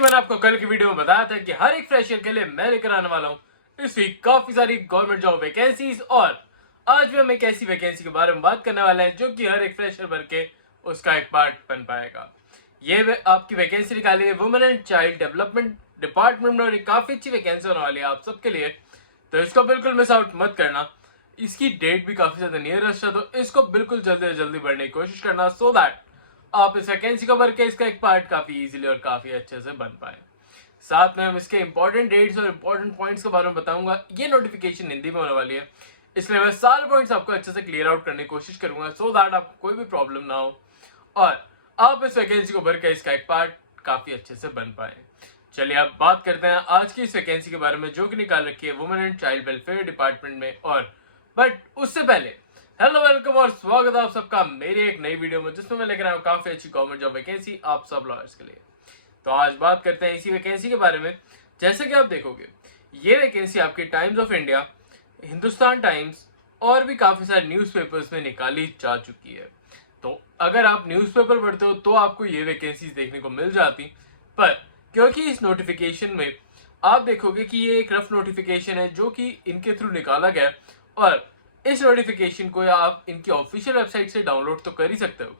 कि मैंने आपको कल की वीडियो में बताया था कि हर एक फ्रेशर के लिए मैं लेकर आने वाला हूँ इस वीक काफी सारी गवर्नमेंट जॉब वैकेंसीज। और आज भी हम एक ऐसी वैकेंसी के बारे में बात करने वाले हैं जो कि हर एक फ्रेशर भर के उसका एक पार्ट बन पाएगा। ये आपकी वैकेंसी निकाली है women and child development department में और ये काफी अच्छी वैकेंसी होने वाली है आप सबके लिए, तो इसको बिल्कुल मिस आउट मत करना। इसकी डेट भी काफी ज्यादा नियरेस्ट है, तो इसको बिल्कुल जल्दी से जल्दी भरने की कोशिश करना सो दैट आप इस वैकेंसी को भर के इसका एक पार्ट काफी इजीली और काफी अच्छे से बन पाए। साथ में हम इसके इंपॉर्टेंट डेट्स और इंपॉर्टेंट पॉइंट्स के बारे में बताऊंगा। ये नोटिफिकेशन हिंदी में होने वाली है, इसलिए मैं सारे पॉइंट्स आपको अच्छे से क्लियर आउट करने की कोशिश करूंगा सो दैट आपको कोई भी प्रॉब्लम ना हो और आप इस वैकेंसी को भर के इसका एक पार्ट काफी अच्छे से बन पाए। चलिए अब बात करते हैं आज की इस वैकेंसी के बारे में जो कि निकाल रखी है women and child welfare department में। और बट उससे पहले हेलो वेलकम और स्वागत है आप सबका मेरी एक नई वीडियो में जिसमें मैं लेकर आया हूँ काफी अच्छी गवर्नमेंट जॉब वैकेंसी आप सब लॉयर्स के लिए। तो आज बात करते हैं इसी वैकेंसी के बारे में। जैसे कि आप देखोगे ये वैकेंसी आपके times of India, Hindustan times और भी काफी सारे न्यूज़पेपर्स में निकाली जा चुकी है। तो अगर आप न्यूज़पेपर पढ़ते हो तो आपको ये वैकेंसीज देखने को मिल जाती, पर क्योंकि इस नोटिफिकेशन में आप देखोगे कि ये एक रफ नोटिफिकेशन है जो कि इनके थ्रू निकाला गया और इस नोटिफिकेशन को आप इनकी ऑफिशियल वेबसाइट से डाउनलोड तो कर ही सकते हो,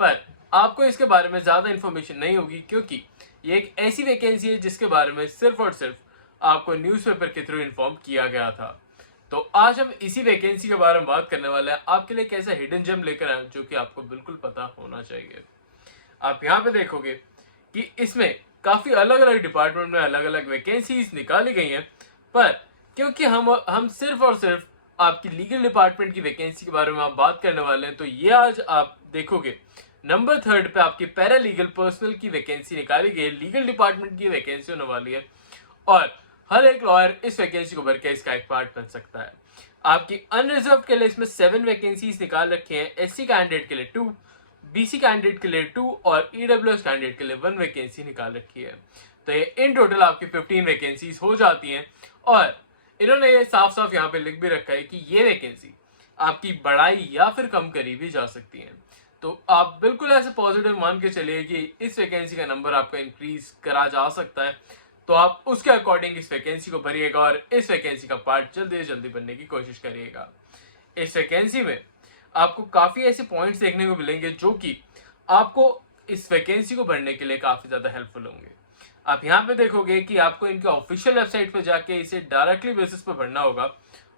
पर आपको इसके बारे में ज़्यादा इन्फॉर्मेशन नहीं होगी क्योंकि ये एक ऐसी वैकेंसी है जिसके बारे में सिर्फ और सिर्फ आपको न्यूज़पेपर के थ्रू इन्फॉर्म किया गया था। तो आज हम इसी वैकेंसी के बारे में बात करने वाले हैं, आपके लिए कैसा हिडन जेम लेकर आए जो कि आपको बिल्कुल पता होना चाहिए। आप यहाँ पे देखोगे कि इसमें काफ़ी अलग अलग डिपार्टमेंट में अलग अलग वैकेंसीज निकाली गई हैं, पर क्योंकि हम सिर्फ और सिर्फ आपकी लीगल डिपार्टमेंट की वैकेंसी के बारे में आप बात करने वाले हैं, तो ये आज आप देखोगे नंबर 3 पे आपकी पैरा लीगल पर्सनल की वैकेंसी निकाली गई है। लीगल डिपार्टमेंट की वैकेंसी होने वाली है और हर एक लॉयर इस वैकेंसी को भर के इसका एक पार्ट बन सकता है। आपकी अनरिजर्व के लिए इसमें 7 वैकेंसीज निकाल रखी हैं। एससी कैंडिडेट के लिए 2, बीसी कैंडिडेट के लिए 2 और ईडब्ल्यूएस कैंडिडेट के लिए 1 वैकेंसी निकाल रखी है। तो ये इन टोटल आपकी 15 वैकेंसीज हो जाती हैं और इन्होंने ये साफ साफ यहाँ पे लिख भी रखा है कि ये वैकेंसी आपकी बढ़ाई या फिर कम करी भी जा सकती है। तो आप बिल्कुल ऐसे पॉजिटिव मान के चलिए कि इस वैकेंसी का नंबर आपका इंक्रीज करा जा सकता है, तो आप उसके अकॉर्डिंग इस वैकेंसी को भरिएगा और इस वैकेंसी का पार्ट जल्दी से जल्दी बनने की कोशिश करिएगा। इस वैकेंसी में आपको काफ़ी ऐसे पॉइंट्स देखने को मिलेंगे जो कि आपको इस वैकेंसी को भरने के लिए काफ़ी ज़्यादा हेल्पफुल होंगे। आप यहाँ पे देखोगे कि आपको इनके ऑफिशियल वेबसाइट पर जाके इसे डायरेक्टली बेसिस पर भरना होगा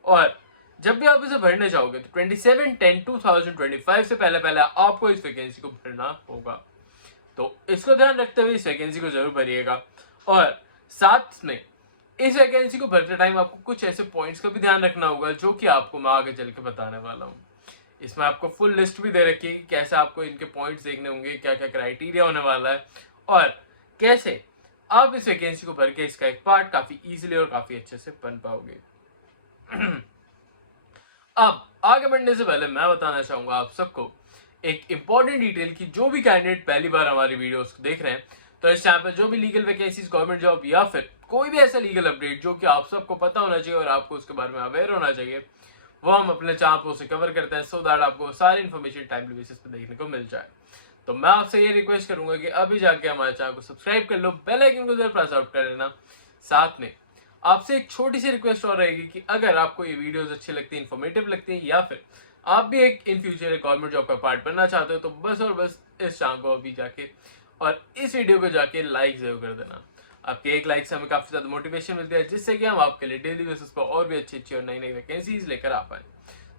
और जब भी आप इसे भरने जाओगे तो 27/10/2025 से पहले पहले आपको इस वैकेंसी को भरना होगा। तो इसको ध्यान रखते हुए इस वैकेंसी को जरूर भरिएगा और साथ में इस वैकेंसी को भरते टाइम आपको कुछ ऐसे पॉइंट्स का भी ध्यान रखना होगा जो कि आपको मैं आगे चल के बताने वाला हूँ। इसमें आपको फुल लिस्ट भी दे रखी है कि कैसे आपको इनके पॉइंट्स देखने होंगे, क्या क्या क्राइटेरिया होने वाला है और कैसे आप इस वैकेंसी को भर के इसका एक पार्ट काफ़ी इजीली और काफ़ी अच्छे से बन पाओगे। अब आगे बढ़ने से पहले मैं बताना चाहूँगा आप सबको एक इम्पॉर्टेंट डिटेल की जो भी कैंडिडेट पहली बार हमारी वीडियोस को देख रहे हैं, तो इस चैनल पर जो भी लीगल वैकेंसीज, गवर्नमेंट जॉब या फिर कोई भी ऐसा लीगल अपडेट जो कि आप सबको पता होना चाहिए और आपको उसके बारे में अवेयर होना चाहिए, वो हम अपने चैनल पर उसे कवर करते हैं सो दैट आपको सारी इन्फॉर्मेशन टाइमली बेसिस पर देखने को मिल जाए। तो मैं आपसे ये रिक्वेस्ट करूंगा कि अभी जाके हमारे चैनल को सब्सक्राइब कर लो, बेल आइकन को जरूर प्रेस आउट कर लेना। साथ में आपसे एक छोटी सी रिक्वेस्ट और रहेगी कि अगर आपको ये वीडियोस अच्छी लगती है, इन्फॉर्मेटिव लगती है या फिर आप भी एक इन फ्यूचर एक गवर्नमेंट जॉब का पार्ट बनना चाहते हो, तो बस और बस इस चैनल को अभी जाके और इस वीडियो को जाके लाइक जरूर कर देना। आपके एक लाइक से हमें काफ़ी ज़्यादा मोटिवेशन मिलती है जिससे कि हम आपके लिए डेली बेसिस पर और भी अच्छी अच्छी और नई नई वैकेंसीज लेकर आ पाए।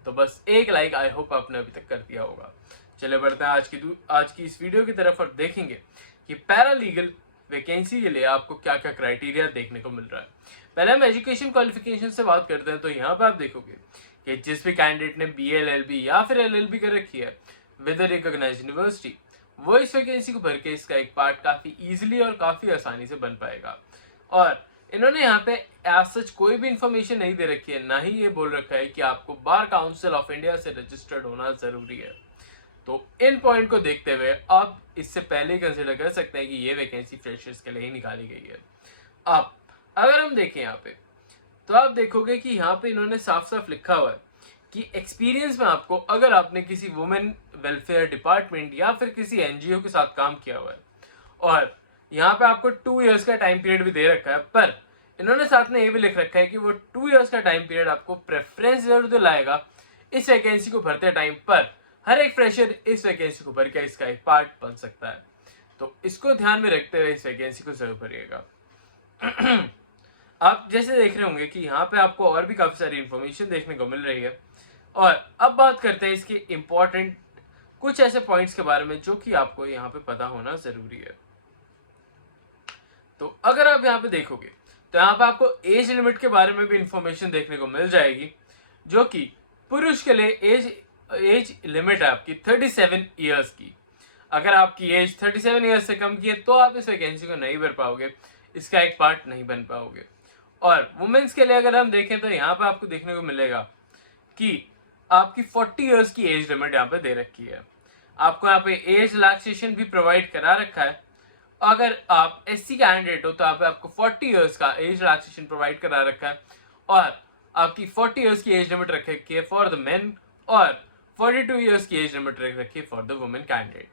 तो बस एक लाइक आई होप आपने अभी तक कर दिया होगा। चले बढ़ते हैं आज की इस वीडियो की तरफ और देखेंगे कि पैरा लीगल वैकेंसी के लिए आपको क्या क्या क्राइटेरिया देखने को मिल रहा है। पहले हम एजुकेशन क्वालिफिकेशन से बात करते हैं, तो यहाँ पर आप देखोगे कि जिस भी कैंडिडेट ने BA LLB या फिर LLB कर रखी है विद अ रिकॉग्नाइज्ड यूनिवर्सिटी, वो इस वैकेंसी को भर के इसका एक पार्ट काफ़ी ईजिली और काफ़ी आसानी से बन पाएगा। और इन्होंने यहाँ पे एज सच कोई भी इंफॉर्मेशन नहीं दे रखी है, ना ही ये बोल रखा है कि आपको बार काउंसिल ऑफ इंडिया से रजिस्टर्ड होना ज़रूरी है। तो इन पॉइंट को देखते हुए आप इससे पहले कंसिडर कर सकते हैं कि ये वैकेंसी फ्रेशर्स के लिए ही निकाली गई है। अब अगर हम देखें यहाँ पे, तो आप देखोगे कि यहाँ पे इन्होंने साफ साफ लिखा हुआ है कि एक्सपीरियंस में आपको, अगर आपने किसी वुमेन वेलफेयर डिपार्टमेंट या फिर किसी NGO के साथ काम किया हुआ है और यहाँ पे आपको 2 इयर्स का टाइम पीरियड भी दे रखा है, पर इन्होंने साथ में ये भी लिख रखा है कि वो 2 इयर्स का टाइम पीरियड आपको प्रेफरेंस जरूर दिलाएगा इस वैकेंसी को भरते टाइम, पर हर एक फ्रेशर इस वैकेंसी को भर के इसका एक पार्ट बन सकता है। तो इसको ध्यान में रखते हुए इस वैकेंसी को जरूर भरिएगा। आप जैसे देख रहे होंगे कि यहाँ पे आपको और भी काफी सारी इंफॉर्मेशन देखने को मिल रही है। और अब बात करते हैं इसके इम्पोर्टेंट कुछ ऐसे पॉइंट्स के बारे में जो कि आपको यहाँ पे पता होना जरूरी है। तो अगर आप यहाँ पे देखोगे तो यहाँ पे आपको एज लिमिट के बारे में भी इंफॉर्मेशन देखने को मिल जाएगी, जो कि पुरुष के लिए एज लिमिट है आपकी 37 ईयर्स की। अगर आपकी एज 37 ईयर्स से कम की है तो आप इस वैकेंसी को नहीं भर पाओगे, इसका एक पार्ट नहीं बन पाओगे। और वुमेन्स के लिए अगर हम देखें तो यहाँ पे आपको देखने को मिलेगा कि आपकी 40 ईयर्स की एज लिमिट यहाँ पे दे रखी है। आपको यहाँ पे एज रिलैक्सेशन भी प्रोवाइड करा रखा है। अगर आप एससी कैंडिडेट हो तो आपको 40 इयर्स का एज रिलैक्सेशन प्रोवाइड करा रखा है, और आपकी 40 इयर्स की एज लिमिट रखी है फॉर द मेन और 42 इयर्स की एज लिमिट रखी है फॉर द वुमेन कैंडिडेट।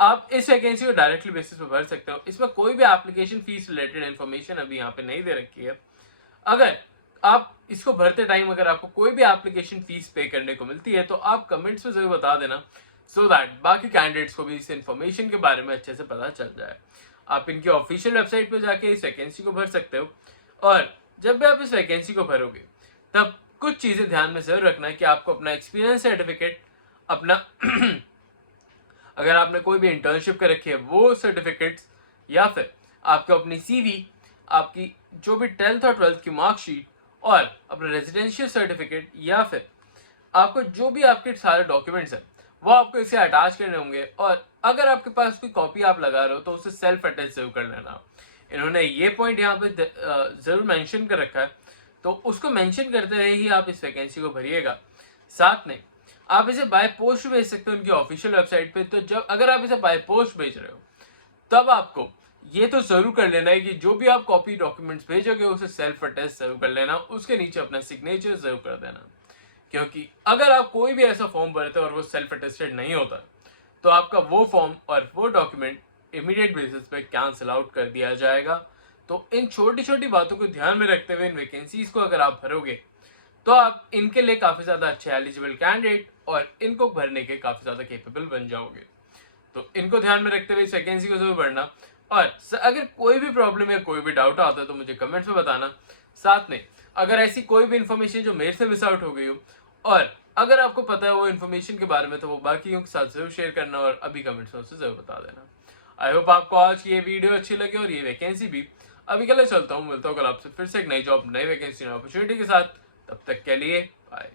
आप इस वैकेंसी को डायरेक्टली बेसिस पे भर सकते हो। इसमें कोई भी एप्लीकेशन फीस रिलेटेड इन्फॉर्मेशन अभी यहाँ पे नहीं दे रखी है। अगर आप इसको भरते टाइम अगर आपको कोई भी एप्लीकेशन फीस पे करने को मिलती है तो आप कमेंट्स में जरूर बता देना, सो दैट बाकी कैंडिडेट्स को भी इस इन्फॉर्मेशन के बारे में अच्छे से पता चल जाए। आप इनकी ऑफिशियल वेबसाइट पे जाके इस वैकेंसी को भर सकते हो। और जब भी आप इस वैकेंसी को भरोगे तब कुछ चीजें ध्यान में जरूर रखना है कि आपको अपना एक्सपीरियंस सर्टिफिकेट, अपना अगर आपने कोई भी इंटर्नशिप कर रखी है वो सर्टिफिकेट्स, या फिर आपको अपनी सीवी, आपकी जो भी 10th और 12th की मार्कशीट और अपना रेजिडेंशियल सर्टिफिकेट, या फिर आपको जो भी आपके सारे डॉक्यूमेंट्स हैं वो आपको इसे अटैच करने होंगे। और अगर आपके पास कोई कॉपी आप लगा रहे हो तो उसे सेल्फ अटैच जरूर कर लेना। इन्होंने ये पॉइंट यहाँ पे जरूर मेंशन कर रखा है, तो उसको मेंशन करते हुए ही आप इस वैकेंसी को भरिएगा। साथ में आप इसे बाय पोस्ट भेज सकते हो उनकी ऑफिशियल वेबसाइट पे। तो जब अगर आप इसे बाय पोस्ट भेज रहे हो तब आपको ये तो जरूर कर लेना है कि जो भी आप कॉपी डॉक्यूमेंट्स भेजोगे उसे सेल्फ अटेस्ट जरूर कर लेना, उसके नीचे अपना सिग्नेचर जरूर कर देना। क्योंकि अगर आप कोई भी ऐसा फॉर्म भरते हो और वो सेल्फ अटेस्टेड नहीं होता तो आपका वो फॉर्म और वो डॉक्यूमेंट इमीडिएट बेसिस पे कैंसिल आउट कर दिया जाएगा। तो इन छोटी छोटी बातों को ध्यान में रखते हुए इन वैकेंसीज को अगर आप भरोगे तो आप इनके लिए काफी ज्यादा अच्छे एलिजिबल कैंडिडेट और इनको भरने के काफी ज्यादा केपेबल बन जाओगे। तो इनको ध्यान में रखते हुए इस वैकेंसी को जरूर भरना। और अगर कोई भी प्रॉब्लम या कोई भी डाउट आता है तो मुझे कमेंट्स में बताना। साथ में अगर ऐसी कोई भी इन्फॉर्मेशन जो मेरे से मिस आउट हो गई हो और अगर आपको पता है वो इन्फॉर्मेशन के बारे में तो वो बाकियों के साथ जरूर शेयर करना और अभी कमेंट्स में उसे जरूर बता देना। आई होप आपको आज की ये वीडियो अच्छी लगी और ये वैकेंसी भी। अभी के लिए चलता हूँ, मिलता हूँ कल आपसे फिर से एक नई जॉब, नई वैकेंसी, नई अपॉर्चुनिटी के साथ। तब तक के लिए बाय।